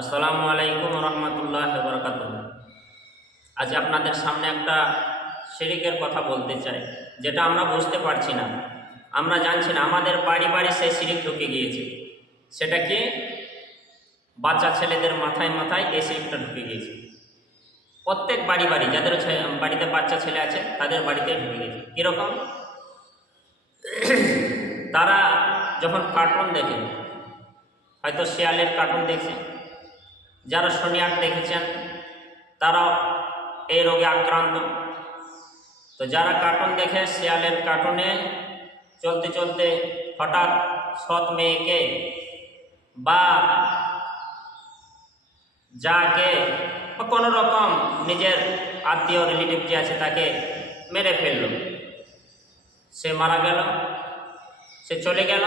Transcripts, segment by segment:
আসসালামু আলাইকুম রহমতুল্লাহ বরকাত আজ আপনাদের সামনে একটা শিরিকের কথা বলতে চাই, যেটা আমরা বুঝতে পারছি না। আমরা জানছি না, আমাদের বাড়ি বাড়ি সেই শিরিক ঢুকে গিয়েছে। সেটা কি? বাচ্চা ছেলেদের মাথায় মাথায় এই শিরিকটা ঢুকে গিয়েছে। প্রত্যেক বাড়ি বাড়ি, যাদের বাড়িতে বাচ্চা ছেলে আছে, তাদের বাড়িতে ঢুকে গেছে কীরকম? তারা যখন কার্টুন দেখে, হয়তো শিয়ালের কার্টুন দেখছে যারা শনিয়ার দেখেছেন তারা এই রোগে আক্রান্ত। তো যারা কার্টুন দেখে, শিয়ালের কার্টুনে চলতে চলতে হঠাৎ সৎ মেয়েকে বা যাকে কোনো রকম নিজের আত্মীয় রিলেটিভ যে আছে, তাকে মেরে ফেলল। সে মারা গেল, সে চলে গেল।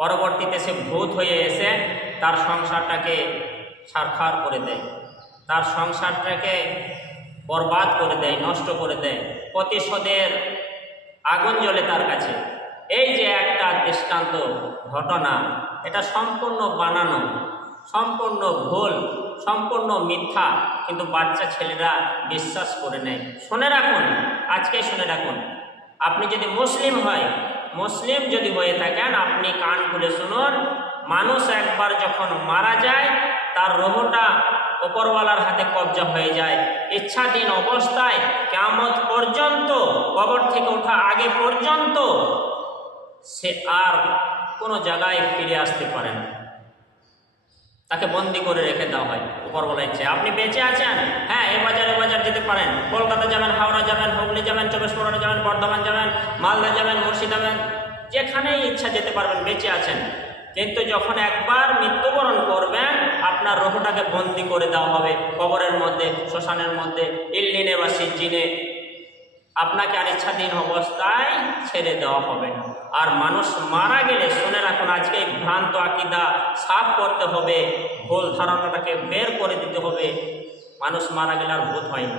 পরবর্তীতে সে ভূত হয়ে এসে তার সংসারটাকে ছারখার করে দেয়। তার সংসারটাকে বরবাদ করে দেয়, নষ্ট করে দেয়। প্রতিশোধের আগুন জ্বলে তার কাছে। এই যে একটা দৃষ্টান্ত ঘটনা, এটা সম্পূর্ণ বানানো, সম্পূর্ণ ভুল, সম্পূর্ণ মিথ্যা, কিন্তু বাচ্চা ছেলেরা বিশ্বাস করে নেয়। শুনে রাখুন, আজকে শুনে রাখুন। আপনি যদি মুসলিম হয়, মুসলিম যদি হয়ে থাকেন, আপনি কান খুলে শুনুন। মানুষ একবার যখন মারা যায় তার রোহটা ওপরওয়ালার হাতে কবজা হয়ে যায়। ইচ্ছাধীন অবস্থায় কেমত পর্যন্ত, কবর থেকে ওঠা আগে পর্যন্ত সে আর কোনো জায়গায় ফিরে আসতে পারে না। তাকে বন্দি করে রেখে দেওয়া হয় উপরবেলা ইচ্ছে আপনি বেঁচে আছেন? হ্যাঁ এ বাজার এ বাজার যেতে পারেন। কলকাতা যাবেন, হাওড়া যাবেন, হুগলি যাবেন চব্বিশ পরগনা যাবেন, বর্ধমান যাবেন, মালদা যাবেন, মুর্শিদাবাদ, যেখানেই ইচ্ছা যেতে পারবেন, বেঁচে আছেন। কিন্তু যখন একবার মৃত্যুবরণ করবেন, আপনার রোহটাকে বন্দি করে দেওয়া হবে কবরের মধ্যে, শ্মশানের মধ্যে ইল্লিনে বা সিজ্জিনে আপনাকে আর ইচ্ছাধীন অবস্থায় ছেড়ে দেওয়া হবে না। আর মানুষ মারা গেলে, শুনে রাখুন, আজকে ভ্রান্ত আকিদা সাফ করতে হবে, ভুল ধারণাটাকে বের করে দিতে হবে। মানুষ মারা গেলে আর ভূত হয় না।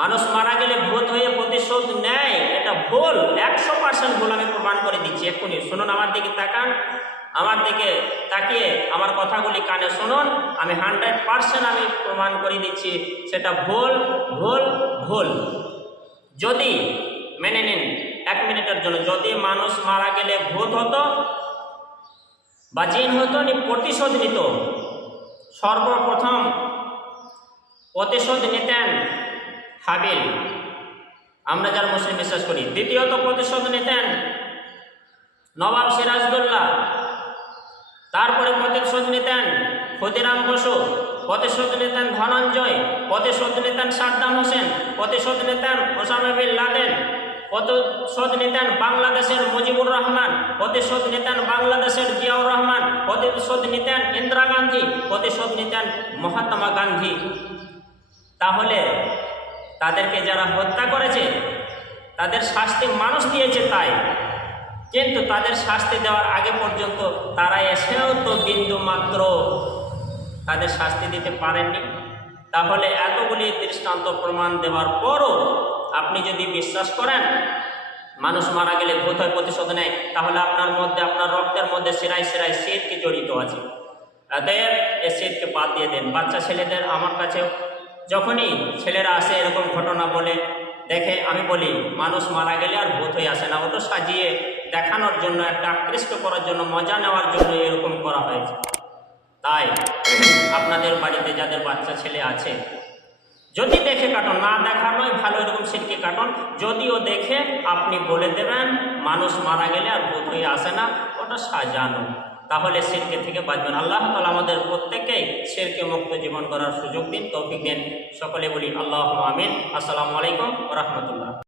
মানুষ মারা গেলে ভূত হয়ে প্রতিশোধ নেয়, এটা ভুল, একশো পার্সেন্ট ভুল আমি প্রমাণ করে দিচ্ছি এক্ষুনি। শুনুন আমার দিকে তাকান, আমার দিকে তাকিয়ে আমার কথাগুলি কানে শুনুন, আমি হান্ড্রেড পার্সেন্ট আমি প্রমাণ করে দিচ্ছি, সেটা ভুল ভুল ভুল। যদি, মেনে নিন, এক মিনিটের জন্য, যদি মানুষ মারা গেলে ভূত হতো বা জিন হতো, নি প্রতিশোধ নিত, সর্বপ্রথম প্রতিশোধ নিতেন হাবিল। আমরা যার মুসলিম বিশ্বাস করি। দ্বিতীয়ত প্রতিশোধ নিতেন নবাব সিরাজদৌল্লা তারপরে প্রতিশোধ নিতেন ক্ষুদিরাম বসু। প্রতিশোধ নিতেন ধনঞ্জয়। প্রতিশোধ নিতেন সাদ্দাম হোসেন। প্রতিশোধ নিতেন ওসামা লাদেন। প্রতিশোধ নিতেন বাংলাদেশের মুজিবুর রহমান। প্রতিশোধ নিতেন বাংলাদেশের জিয়াউর রহমান। প্রতিশোধ নিতেন ইন্দিরা গান্ধী। প্রতিশোধ নিতেন মহাত্মা গান্ধী। তাহলে তাদেরকে যারা হত্যা করেছে, তাদের শাস্তি মানুষ দিয়েছে তাই। কিন্তু তাদের শাস্তি দেওয়ার আগে পর্যন্ত তারা এসেও তো বিন্দু মাত্র তাদের শাস্তি দিতে পারেননি। তাহলে এতগুলি দৃষ্টান্ত প্রমাণ দেওয়ার পরও আপনি যদি বিশ্বাস করেন, মানুষ মারা গেলে ভূত হয় প্রতিশোধ নেয়, তাহলে আপনার মধ্যে, আপনার রক্তের মধ্যে সেরাই সেরাই সিরকে জড়িত আছে। অতএব এ সিরকে বাদ দিয়ে দেন। বাচ্চা ছেলেদের আমার কাছে যখনই ছেলেরা আসে এরকম ঘটনা বলে, দেখে আমি বলি, মানুষ মারা গেলে আর ভূত হয়ে আসে না। ওটা সাজিয়ে দেখানোর জন্য, একটা আকৃষ্ট করার জন্য, মজা নেওয়ার জন্য এরকম করা হয়েছে। তাই আপনাদের বাড়িতে যাদের বাচ্চা ছেলে আছে, যদি দেখে কাটন না দেখা নয় ভালো, এরকম সিরকি কাটন যদিও দেখে আপনি বলে দেবেন, মানুষ মারা গেলে আর ভূত হয়ে আসে না। ওটা সাজানো। তাহলে সিরকে থেকে বাঁচবেন। আল্লাহ তালা আমাদের প্রত্যেকেই সেরকে মুক্ত জীবন করার সুযোগ দিন, তৌফিক দিন। সকলে বলি আল্লাহ আমিন। আসসালামু আলাইকুম রহমতুল্লাহ।